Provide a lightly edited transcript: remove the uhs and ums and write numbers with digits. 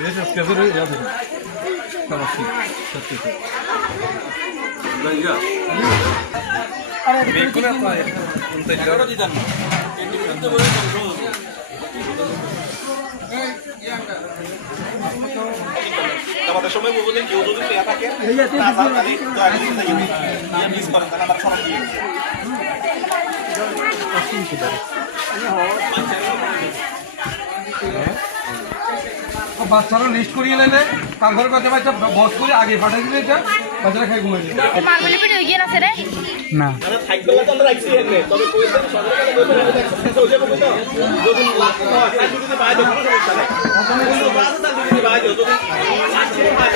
ये सब्सक्राइबर याद है अरे देखो ना আমাদের সময় বলবো যে কেউ যদি পেয়ে থাকে মিস করেন তাহলে আমার সরব দিয়ে বাচ্চারা লিস্ট করিয়ে নেবে কার ঘরে বাচ্চা বাচ্চা বস করে আগে পাঠিয়ে দিলে এটা বাচ্চারা খাই ঘুমিয়ে যাবে মারগুলি পিঠে হয়ে গিয়ে আছে রে না মানে থাকবে না তো আমরা রাখছি এখানে তবে কইছেন সরকারের কাছে বলতে এক্সারসাইজ হয়ে যাবে তো যদি লাস্ট হয় তাহলে যদি বাইরে কোনো সমস্যা নাই কিন্তু বাসে তাহলে যদি বাইরে যদি আসছে হয়